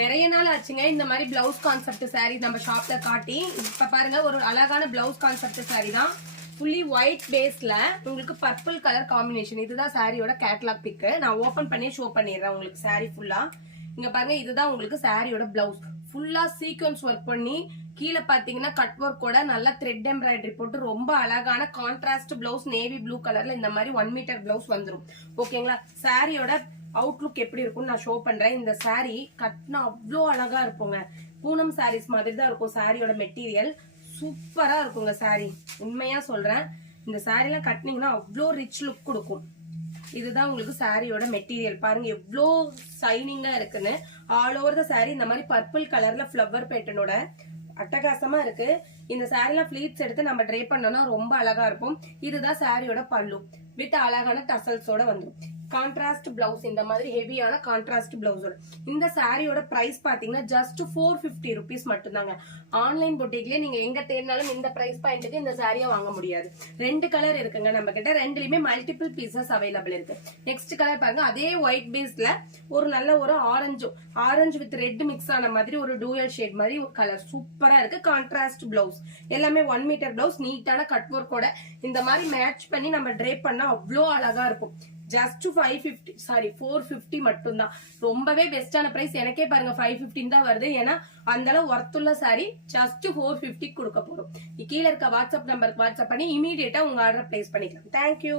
நிறைய நாள் ஆச்சுங்க இந்த மாதிரி பிளவுஸ் கான்செப்ட் saree நம்ம ஷாப்ல காட்டி. இப்ப பாருங்க ஒரு அழகான பிளவுஸ் கான்செப்ட் saree தான். ஃபுல்லி ஒயிட் பேஸ்ல உங்களுக்கு பர்பிள் கலர் காம்பினேஷன். இதுதான் சாரியோட கேட்டலாக் பிக். நான் ஓபன் பண்ணி ஷோ பண்ணிடுறேன் உங்களுக்கு saree ஃபுல்லா. இங்க பாருங்க இதுதான் உங்களுக்கு சாரியோட பிளவுஸ். ஃபுல்லா சீக்வன்ஸ் ஒர்க் பண்ணி கீழே பாத்தீங்கன்னா கட் ஒர்க்கோட நல்லா த்ரெட் எம்ப்ராய்டரி போட்டு ரொம்ப அழகான கான்ட்ராஸ்ட் பிளவுஸ் நேவி ப்ளூ கலர்ல இந்த மாதிரி 1 மீட்டர் பிளவுஸ் வந்துடும். ஓகேங்களா? சாரியோட அவுட்லுக் எப்படி இருக்கும்னு நான் ஷோ பண்றேன். இந்த saree கட்னா அவ்வளோ அழகா இருக்குங்க. பூனம் சாரீஸ் மாதிரி தான் இருக்கும் சாரியோட மெட்டீரியல். சூப்பரா இருக்குங்க saree. உண்மையா சொல்றேன், இந்த saree எல்லாம் கட்டினீங்கன்னா அவ்வளோ ரிச் லுக் கொடுக்கும். இதுதான் உங்களுக்கு சாரியோட மெட்டீரியல். பாருங்க எவ்வளோ சைனிங்கா இருக்குன்னு. ஆல் ஓவர் த saree இந்த மாதிரி பர்பிள் கலர்ல ஃபிளவர் பேட்டர்னோட அட்டகாசமா இருக்கு. இந்த சாரில ஃபிளீட்ஸ் எடுத்து நம்ம ட்ரை பண்ணோம்னா ரொம்ப அழகா இருக்கும். இதுதான் சாரியோட பல்லு வித் அழகான டசல்ஸோட வந்துடும். கான்ட்ராஸ்ட் பிளவுஸ் இந்த மாதிரி ஹெவியான கான்ட்ராஸ்ட் பிளவுஸோட. இந்த சாரியோட பிரைஸ் பாத்தீங்கன்னா ஜஸ்ட் 450 rupees மட்டும்தாங்க. ஆன்லைன் பொட்டிக்லயே நீங்க எங்க தேடினாலும் இந்த பிரைஸ் பாயிண்ட்டுக்கு இந்த சாரியை வாங்க முடியாது. 2 கலர் இருக்குங்க நம்ம கிட்ட. 2லயுமே மல்டிபிள் பீசஸ் அவைலபிள் இருக்கு. நெக்ஸ்ட் கலர் பாருங்க, அதே ஒயிட் பேஸ்ல ஒரு நல்ல ஒரு ஆரஞ்சு வித் ரெட் மிக்ஸ் ஆன மாதிரி ஒரு டூயல் ஷேட் மாதிரி ஒரு கலர் சூப்பரா இருக்கு. கான்ட்ராஸ்ட் பிளவுஸ் எல்லாமே 1 மீட்டர் பிளவுஸ் நீட்டான கட் ஒர்க்கோட இந்த மாதிரி மேட்ச் பண்ணி நம்ம ட்ரேப் பண்ணா அவ்வளோ அழகா இருக்கும். ஜஸ்ட் 450 மட்டும்தான். ரொம்பவே பெஸ்டான பிரைஸ். எனக்கே பாருங்க 515 தான் வருது. ஏன்னா அந்த அளவு ஒர்த்துள்ள சாரி ஜஸ்ட் 450 கொடுக்க போறோம். கீழே இருக்க வாட்ஸ்அப் நம்பருக்கு வாட்ஸ்அப் பண்ணி இமீடியட்டா உங்க ஆர்டர் பிளேஸ் பண்ணிக்கலாம். தேங்க்யூ.